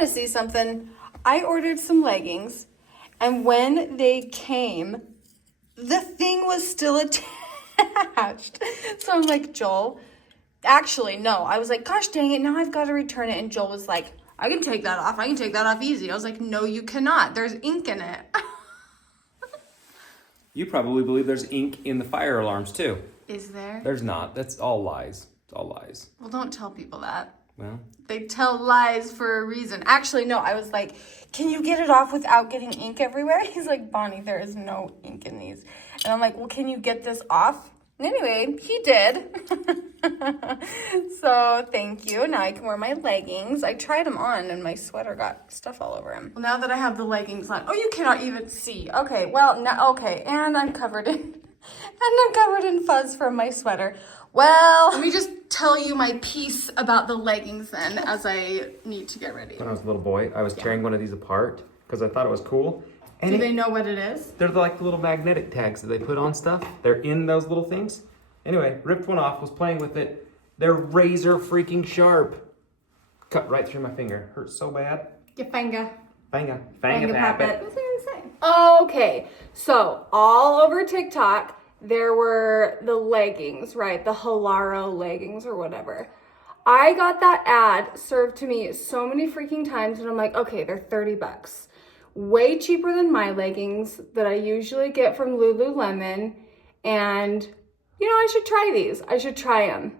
want to see something? I ordered some leggings, and when they came, the thing was still attached. So I'm like, Joel, actually, no. I was like, gosh dang it, now I've got to return it. And Joel was like, I can take that off. I can take that off easy. I was like, no, you cannot. There's ink in it. You probably believe there's ink in the fire alarms too. Is there? There's not. That's all lies. It's all lies. Well, don't tell people that. Well, they tell lies for a reason. Actually, no, I was like, can you get it off without getting ink everywhere? He's like, Bonnie, there is no ink in these. And I'm like, well, can you get this off? And anyway, he did. So thank you. Now I can wear my leggings. I tried them on and my sweater got stuff all over him. Well, now that I have the leggings on, oh, you cannot even see. Okay, well, now, okay, and I'm covered in fuzz from my sweater. Well, let me just tell you my piece about the leggings then as I need to get ready. when I was a little boy, I was tearing one of these apart because I thought it was cool. And Do they know what it is? They're like the little magnetic tags that they put on stuff. They're in those little things. Anyway, ripped one off, was playing with it. They're razor freaking sharp. Cut right through my finger. Hurt so bad. Your finger. Finger Pop it. it. What's I gonna say? Okay, so all over TikTok, there were the leggings, right? The Hoellein leggings or whatever. I got that ad served to me so many freaking times and I'm like, okay, they're $30. Way cheaper than my leggings that I usually get from Lululemon. And, you know, I should try these. I should try them.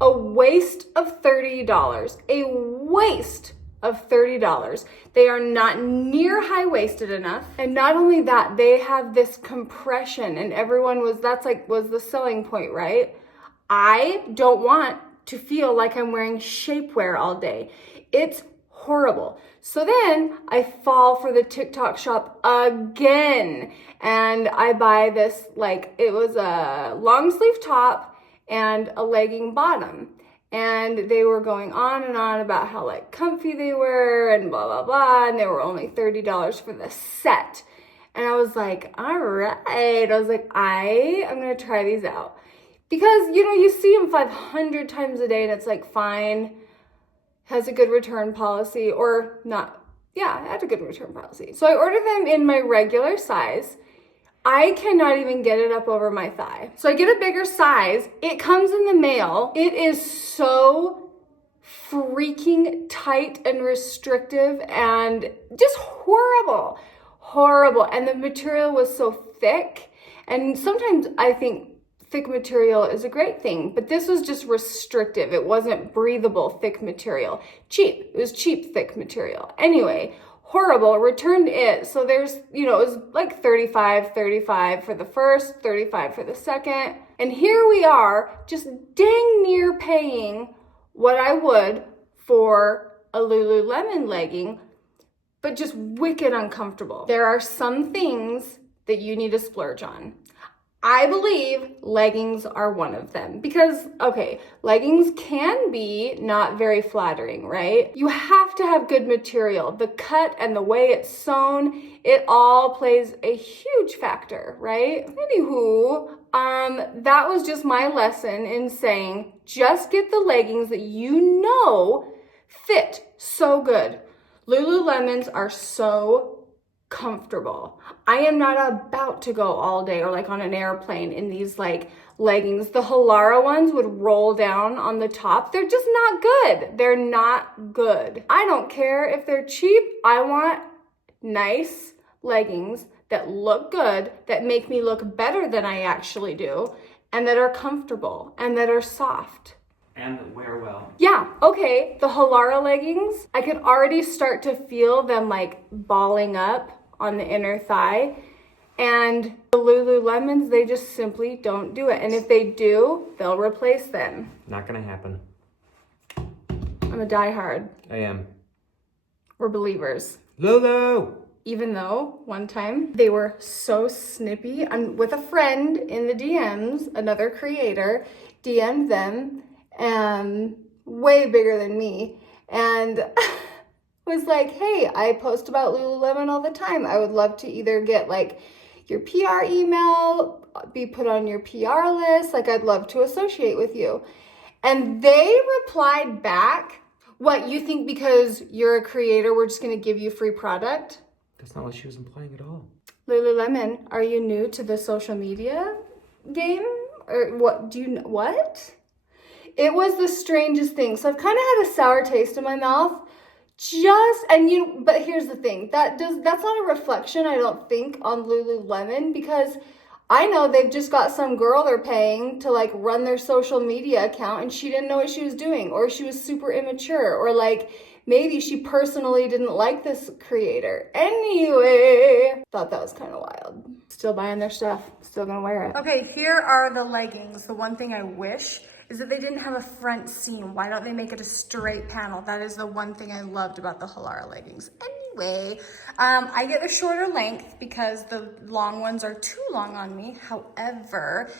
A waste of $30. A waste of $30. They are not near high-waisted enough. And not only that, they have this compression and was the selling point, right? I don't want to feel like I'm wearing shapewear all day. It's horrible. So then I fall for the TikTok shop again and I buy this, like, it was a long sleeve top and a legging bottom. And they were going on and on about how like comfy they were and blah, blah, blah. And they were only $30 for the set. And I was like, all right. I was like, I am going to try these out. Because, you know, you see them 500 times a day and it's like, fine, has a good return policy or not. Yeah, it had a good return policy. So I ordered them in my regular size. I cannot even get it up over my thigh. So I get a bigger size. It comes in the mail. It is so freaking tight and restrictive and just horrible, horrible. And the material was so thick. And sometimes I think thick material is a great thing, but this was just restrictive. It wasn't breathable, thick material. Cheap. It was cheap, thick material. Anyway, horrible. Returned it. So there's, you know, it was like 35 for the first, 35 for the second. And here we are just dang near paying what I would for a Lululemon legging, but just wicked uncomfortable. There are some things that you need to splurge on. I believe leggings are one of them because, okay, leggings can be not very flattering, right? You have to have good material. The cut and the way it's sewn, it all plays a huge factor, right? Anywho, that was just my lesson in saying, just get the leggings that you know fit so good. Lululemons are so comfortable. I am not about to go all day or like on an airplane in these like leggings. The Hoellein ones would roll down on the top. They're just not good. They're not good. I don't care if they're cheap. I want nice leggings that look good, that make me look better than I actually do, and that are comfortable and that are soft. And that wear well. Yeah, okay. The Hoellein leggings, I could already start to feel them like balling up on the inner thigh. And the Lululemons, they just simply don't do it. And if they do, they'll replace them. Not gonna happen. I'm a diehard. I am. We're believers. Lulu! Even though one time they were so snippy, I'm with a friend in the DMs, another creator, DM'd them, way bigger than me, and was like, hey, I post about Lululemon all the time. I would love to either get like your PR email, be put on your PR list. Like, I'd love to associate with you. And they replied back What, you think because you're a creator, we're just going to give you free product? That's not what she was implying at all. Lululemon, are you new to the social media game? Or what, what? It was the strangest thing. So I've kind of had a sour taste in my mouth. But here's the thing. That's not a reflection, I don't think, on Lululemon, because I know they've just got some girl they're paying to like run their social media account and she didn't know what she was doing, or she was super immature, or like maybe she personally didn't like this creator. Anyway, thought that was kind of wild. Still buying their stuff, still gonna wear it. Okay, here are the leggings. The one thing I wish is that they didn't have a front seam. Why don't they make it a straight panel? That is the one thing I loved about the Hoellein leggings. Anyway, I get the shorter length because the long ones are too long on me. However,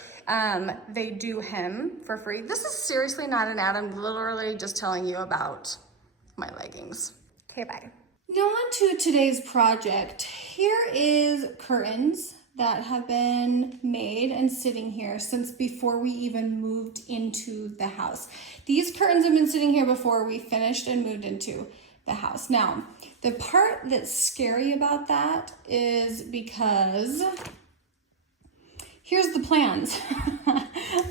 they do hem for free. This is seriously not an ad. I'm literally just telling you about my leggings. Okay, bye. Now on to today's project. Here is curtains that have been made and sitting here since before we even moved into the house. These curtains have been sitting here before we finished and moved into the house. Now, the part that's scary about that is because here's the plans.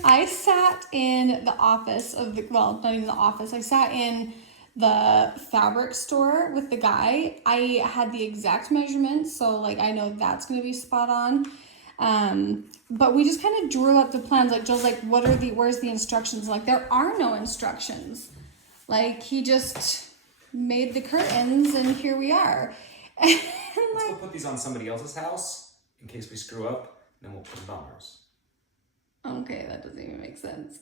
I sat in the office of well, not even the office, I sat in the fabric store with the guy. I had the exact measurements, so like I know that's gonna be spot on. But we just kind of drew up the plans. Like Joel's like, where's the instructions? Like there are no instructions. Like he just made the curtains and here we are. And Let's go put these on somebody else's house in case we screw up, and then we'll put it on ours. Okay, that doesn't even make sense.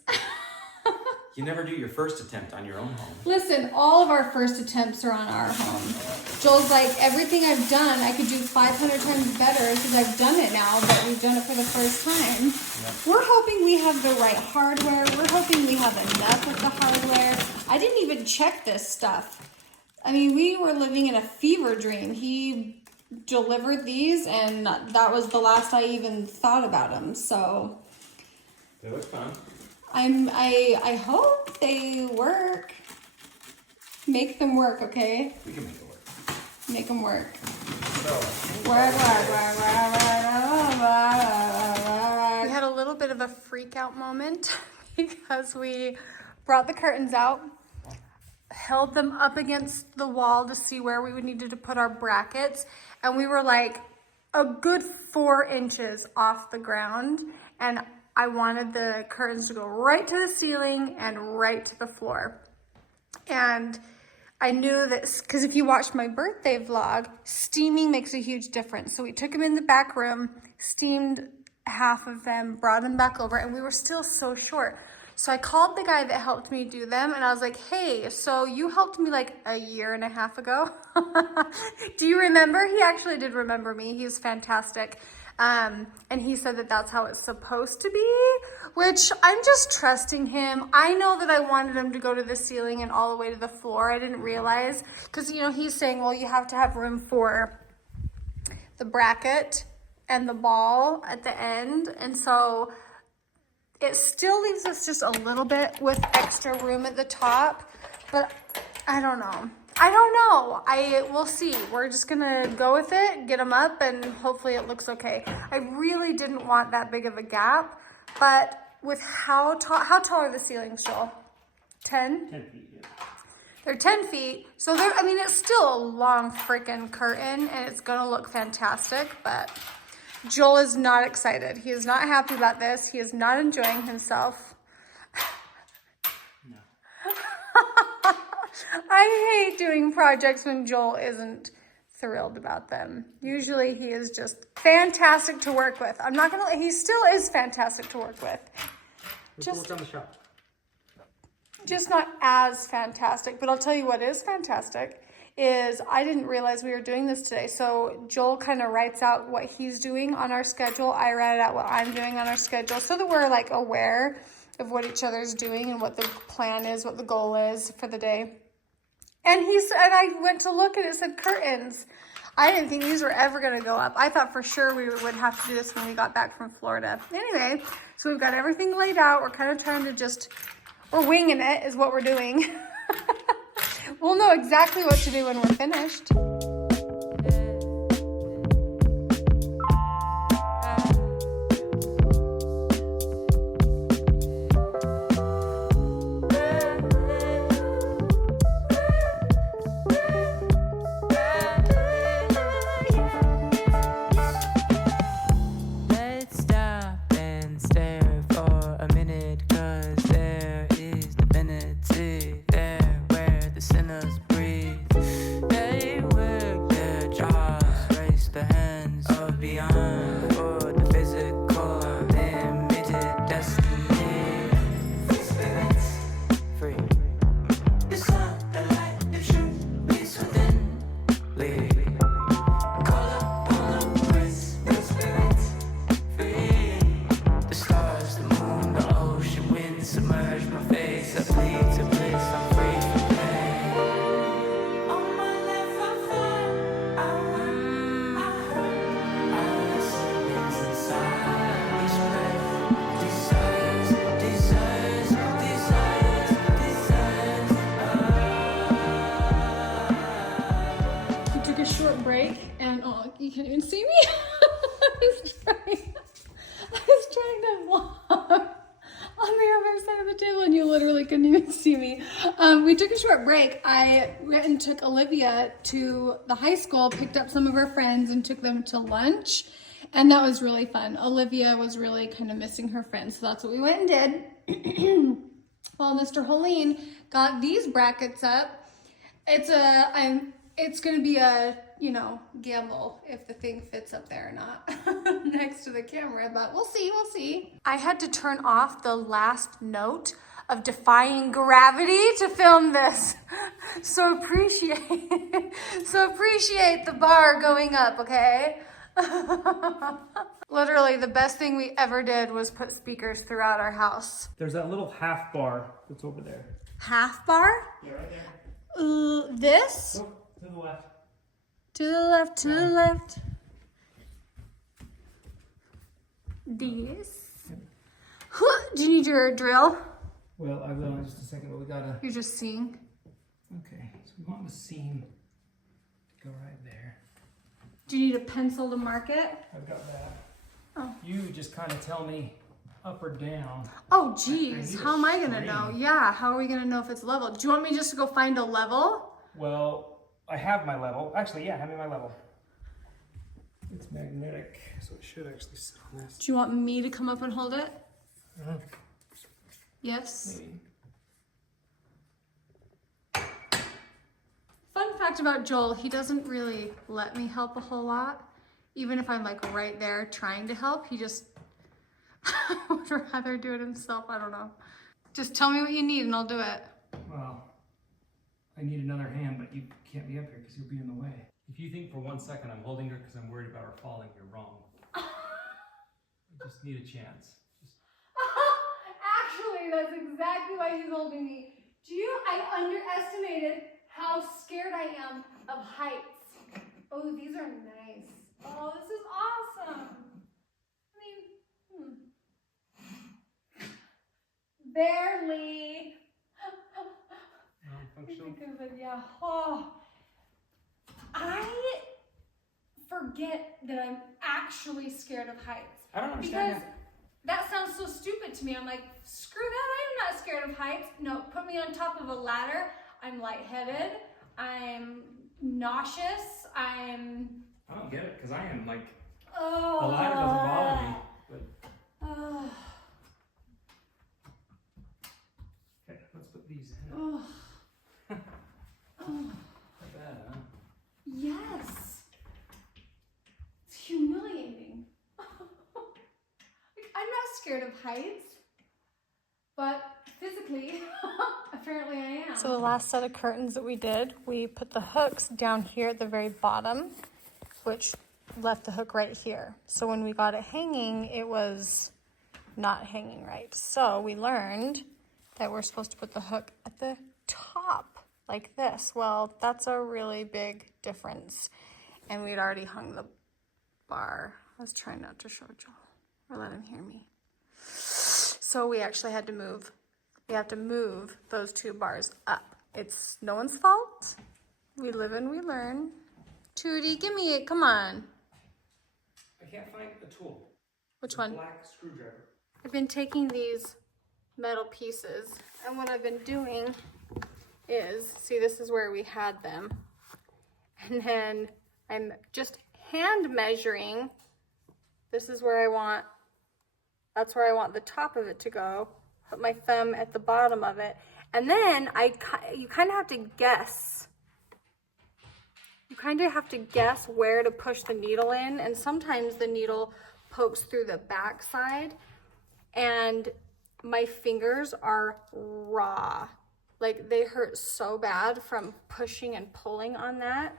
You never do your first attempt on your own home. Listen, all of our first attempts are on our home. Joel's like, everything I've done, I could do 500 times better because I've done it now, but we've done it for the first time. Yep. We're hoping we have the right hardware. We're hoping we have enough of the hardware. I didn't even check this stuff. I mean, we were living in a fever dream. He delivered these, and that was the last I even thought about them, so. They look fun. I hope they work. Make them work, okay? We can make it work. Make them work. So, Work. We had a little bit of a freak out moment because we brought the curtains out, held them up against the wall to see where we would need to put our brackets, and we were like a good 4 inches off the ground, and I wanted the curtains to go right to the ceiling and right to the floor. And I knew this because if you watched my birthday vlog, steaming makes a huge difference. So we took them in the back room, steamed half of them, brought them back over, and we were still so short. So I called the guy that helped me do them, and I was like, hey, so you helped me like a year and a half ago. Do you remember? He actually did remember me. He was fantastic. And he said that that's how it's supposed to be, which I'm just trusting him. I know that I wanted him to go to the ceiling and all the way to the floor. I didn't realize, because, you know, he's saying, well, you have to have room for the bracket and the ball at the end. And so it still leaves us just a little bit with extra room at the top, but I don't know. We'll see. We're just gonna go with it, get them up, and hopefully it looks okay. I really didn't want that big of a gap, but with how tall are the ceilings, Joel? 10? 10 feet, yeah. They're 10 feet, so it's still a long freaking curtain, and it's gonna look fantastic, but Joel is not excited. He is not happy about this. He is not enjoying himself. No. I hate doing projects when Joel isn't thrilled about them. Usually he is just fantastic to work with. He still is fantastic to work with. Just work on the shop. Just not as fantastic, but I'll tell you what is fantastic is I didn't realize we were doing this today. So Joel kind of writes out what he's doing on our schedule. I write out what I'm doing on our schedule so that we're like aware of what each other's doing and what the plan is, what the goal is for the day. And I went to look and it said curtains. I didn't think these were ever gonna go up. I thought for sure we would have to do this when we got back from Florida. Anyway, so we've got everything laid out. We're kind of trying to we're winging it is what we're doing. We'll know exactly what to do when we're finished. Let's stop and stare for a minute, 'cause there is divinity there where the sinners breathe. They work their jaws, raise the hands of beyond for the physical, limited destiny. Spirits free. The sun, the light, the truth is within. Lead. Call up on the grace, the spirits free. The stars, the moon, the ocean, wind submerge my face. I plead to bliss, I'm free from pain. On my left, I find I run, I hurt. All the sickness inside each breath. Desires, desires, desires, desires. We took a short break and oh, you can't even see me. I was trying to vlog on the other side of the table and you literally couldn't even see me. We took a short break. I went and took Olivia to the high school, picked up some of her friends and took them to lunch. And that was really fun. Olivia was really kind of missing her friends. So that's what we went and did. Well, Mr. Hoellein got these brackets up. It's gonna be a, you know, gamble if the thing fits up there or not next to the camera, but we'll see. I had to turn off the last note of defying gravity to film this. So appreciate the bar going up, okay? Literally the best thing we ever did was put speakers throughout our house. There's that little half bar that's over there. Half bar? Yeah, right there. This? Oh, to the left. To the left, to the left. This. Do you need your drill? Well, I will in just a second, but we gotta. You're just seeing. Okay, so we want the seam to go right there. Do you need a pencil to mark it? I've got that. Oh. You just kind of tell me up or down. Oh, geez. I How am I gonna string. know? Yeah, how are we gonna know if it's level? Do you want me just to go find a level? Well, I have my level. Actually, yeah, hand me my level. It's magnetic, so it should actually sit on this. Do you want me to come up and hold it? Yes. Maybe. Fun fact about Joel, he doesn't really let me help a whole lot. Even if I'm like right there trying to help, he just would rather do it himself. I don't know. Just tell me what you need and I'll do it. Well, I need another hand, but you can't be up here because you'll be in the way. If you think for 1 second I'm holding her because I'm worried about her falling, you're wrong. I just need a chance. Actually, that's exactly why he's holding me. I underestimated how scared I am of heights. Oh, these are nice. Oh, this is awesome. Barely. Yeah. Oh, I forget that I'm actually scared of heights. I don't understand Because that sounds so stupid to me. I'm like, screw that, I'm not scared of heights. No, put me on top of a ladder. I'm lightheaded. I'm nauseous. I don't get it because I am like, Oh. the ladder doesn't bother me. But Oh. okay, let's put these in. Oh. Oh. Not bad, huh? Yes. It's humiliating. Like, I'm not scared of heights, but physically, apparently I am. So the last set of curtains that we did, we put the hooks down here at the very bottom, which left the hook right here. So when we got it hanging, it was not hanging right. So we learned that we're supposed to put the hook at the top like this. Well, that's a really big difference. And we'd already hung the bar. I was trying not to show Joel or let him hear me. So we actually had to move. We have to move those two bars up. It's no one's fault. We live and we learn. Tootie, give me it, come on. I can't find a tool. Which one? Black screwdriver. I've been taking these metal pieces, and what I've been doing is, see, this is where we had them. And then I'm just hand measuring. This is where that's where I want the top of it to go. Put my thumb at the bottom of it. And then you kind of have to guess. You kind of have to guess where to push the needle in. And sometimes the needle pokes through the back side. And my fingers are raw. Like, they hurt so bad from pushing and pulling on that.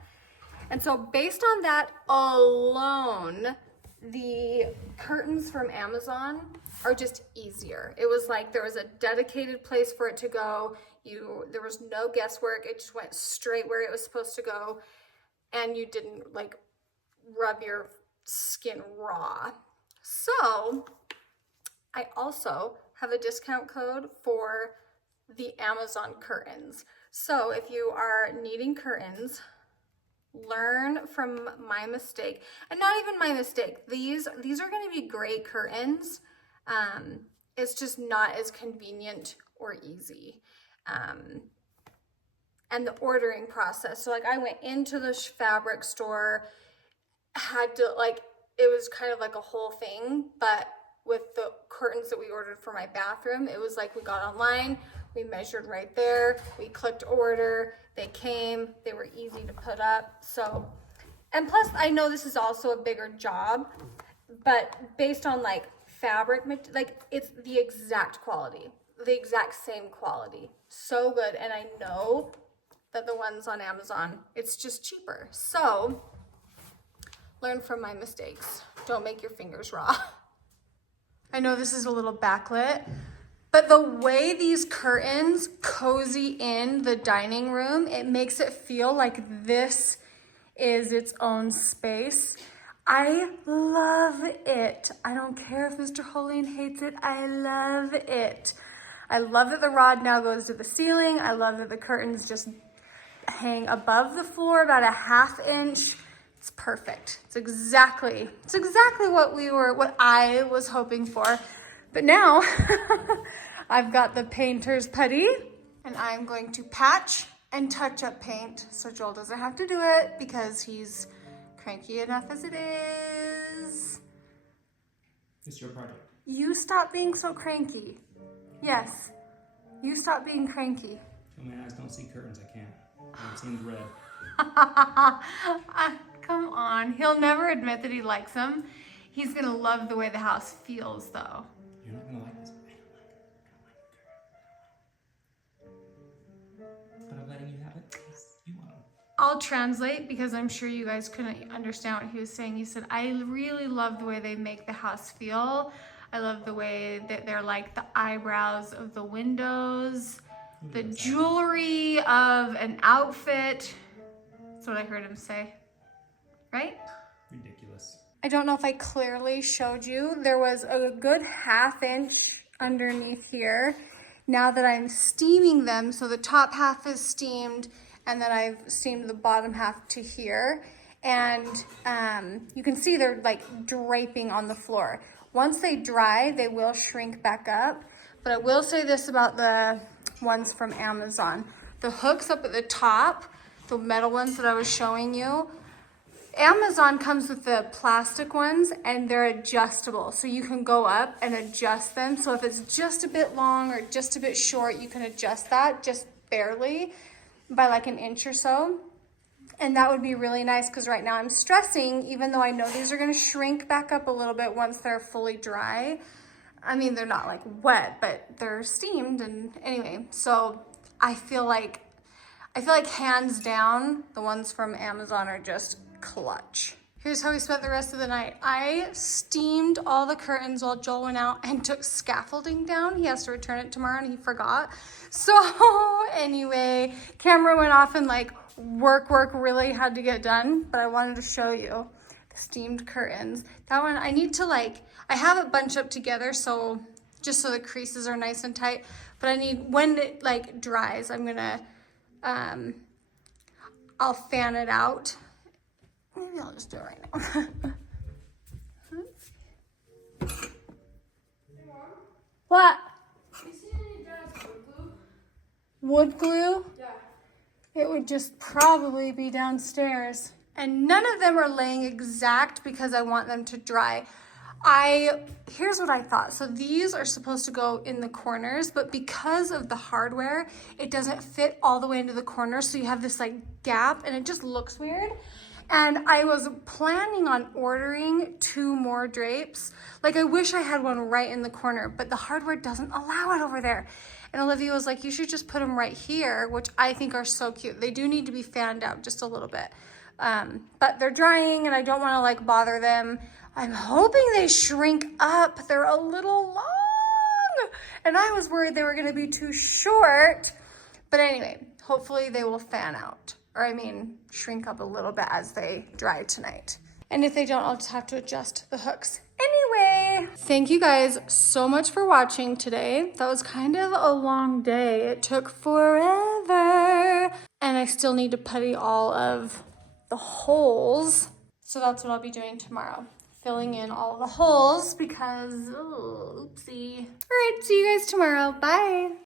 And so based on that alone, the curtains from Amazon are just easier. It was like there was a dedicated place for it to go. There was no guesswork. It just went straight where it was supposed to go. And you didn't like rub your skin raw. So I also have a discount code for the Amazon curtains. So if you are needing curtains, learn from my mistake, and not even my mistake. These are going to be great curtains. It's just not as convenient or easy. And the ordering process. So like I went into the fabric store, had to it was kind of like a whole thing, but with the curtains that we ordered for my bathroom, it was like we got online, we measured right there, we clicked order, they came, they were easy to put up. So, and plus I know this is also a bigger job, but based on like fabric, like it's the exact quality, the exact same quality. So good. And I know that the ones on Amazon, it's just cheaper. So learn from my mistakes. Don't make your fingers raw. I know this is a little backlit, but the way these curtains cozy in the dining room, it makes it feel like this is its own space. I love it. I don't care if Mr. Hoellein hates it. I love it. I love that the rod now goes to the ceiling. I love that the curtains just hang above the floor about a ½ inch. It's perfect. It's exactly what I was hoping for. But now I've got the painter's putty, and I'm going to patch and touch up paint so Joel doesn't have to do it because he's cranky enough as it is. It's your project. You stop being so cranky. Yes, you stop being cranky. When my eyes don't see curtains, I can't. I've seen red. Come on, he'll never admit that he likes them. He's gonna love the way the house feels though. You're not gonna like this. But I'm letting you have it because you want them. I'll translate because I'm sure you guys couldn't understand what he was saying. He said, I really love the way they make the house feel. I love the way that they're like the eyebrows of the windows, the jewelry of an outfit. That's what I heard him say, right? Ridiculous. I don't know if I clearly showed you. There was a good ½ inch underneath here. Now that I'm steaming them, so the top half is steamed, and then I've steamed the bottom half to here. And you can see they're like draping on the floor. Once they dry, they will shrink back up. But I will say this about the ones from Amazon. The hooks up at the top, the metal ones that I was showing you, Amazon comes with the plastic ones and they're adjustable. So you can go up and adjust them. So if it's just a bit long or just a bit short, you can adjust that just barely by like an inch or so. And that would be really nice because right now I'm stressing, even though I know these are gonna shrink back up a little bit once they're fully dry. I mean, they're not like wet, but they're steamed. And anyway, so I feel like hands down, the ones from Amazon are just clutch. Here's how we spent the rest of the night. I steamed all the curtains while Joel went out and took scaffolding down. He has to return it tomorrow and he forgot. So anyway, camera went off and like work really had to get done, but I wanted to show you the steamed curtains. That one, I need to I have it bunched up together so just so the creases are nice and tight, but I need, when it dries, I'm gonna I'll fan it out. Maybe I'll just do it right now. What? You see any dad's wood glue? Wood glue? Yeah. It would just probably be downstairs. And none of them are laying exact because I want them to dry. Here's what I thought. So these are supposed to go in the corners, but because of the hardware, it doesn't fit all the way into the corners. So you have this like gap and it just looks weird. And I was planning on ordering 2 more drapes. Like I wish I had one right in the corner, but the hardware doesn't allow it over there. And Olivia was like, you should just put them right here, which I think are so cute. They do need to be fanned out just a little bit. But they're drying and I don't want to like bother them. I'm hoping they shrink up. They're a little long. And I was worried they were going to be too short. But anyway, hopefully they will fan out. Or I mean, shrink up a little bit as they dry tonight. And if they don't, I'll just have to adjust the hooks. Anyway, thank you guys so much for watching today. That was kind of a long day. It took forever. And I still need to putty all of the holes. So that's what I'll be doing tomorrow. Filling in all the holes because, oopsie. All right, see you guys tomorrow. Bye.